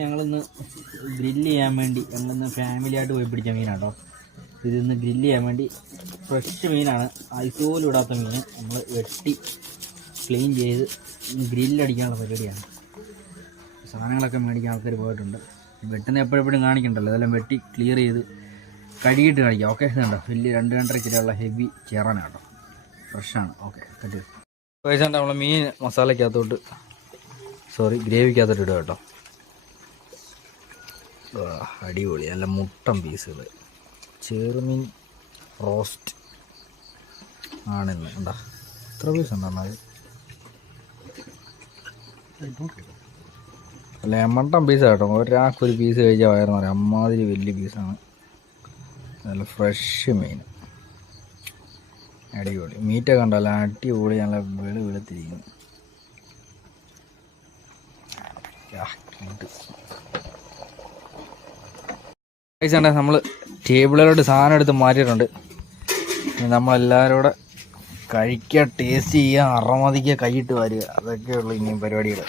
ഞങ്ങളിന്ന് ഗ്രില്ല് ചെയ്യാൻ വേണ്ടി ഞങ്ങളിന്ന് ഫാമിലിയായിട്ട് പോയി പിടിച്ച മീനാട്ടോ. ഇതിന്ന് ഗ്രില്ല് ചെയ്യാൻ വേണ്ടി ഫ്രഷ് മീനാണ്, ഐസ് പോലും ഇടാത്ത മീൻ നമ്മൾ വെട്ടി ക്ലീൻ ചെയ്ത് ഗ്രില്ലടിക്കാനുള്ള പരിപാടിയാണ്. സാധനങ്ങളൊക്കെ മേടിക്കാൻ ആൾക്കാർ പോയിട്ടുണ്ട്. വെട്ടുന്ന എപ്പോഴെപ്പോഴും കാണിക്കണ്ടല്ലോ, അതെല്ലാം വെട്ടി ക്ലിയർ ചെയ്ത് കഴുകിയിട്ട് കാണിക്കാം. ഓക്കെ, ഇതുണ്ടോ വലിയ 2-2.5 കിലോയുള്ള ഹെവി ചേറാനാട്ടോ, ഫ്രഷാണ്. ഓക്കെ, കട്ട് പൈസ നമ്മൾ മീൻ മസാലയ്ക്കകത്തോട്ട് ഗ്രേവിക്കകത്തോട്ട് ഇടുക കേട്ടോ. അടിപൊളി നല്ല മുട്ടൻ പീസുകൾ, ചെറുമീൻ റോസ്റ്റ് ആണെന്ന്. എന്താ എത്ര പീസ് ഉണ്ടെന്നാൽ ലെമൺ പീസാണ് കേട്ടോ. ഒരാൾക്കൊരു പീസ് കഴിച്ചാൽ വയറെന്ന് പറയാം, അമ്മാതിരി വലിയ പീസാണ്. നല്ല ഫ്രഷ് മീൻ, അടിപൊളി. മീറ്റൊക്കെ ഉണ്ടല്ലോ അടിപൊളി, നല്ല വെളുത്തിരിക്കുന്നു. കഴിച്ചണ്ടേ നമ്മൾ ടേബിളിലോട്ട് സാധനം എടുത്ത് മാറ്റിയിട്ടുണ്ട്. നമ്മളെല്ലാവരും കൂടെ കഴിക്കുക, ടേസ്റ്റ് ചെയ്യുക, അറമതിക്കുക, കൈയിട്ട് വാരുക, അതൊക്കെയുള്ളൂ ഇനിയും പരിപാടികൾ.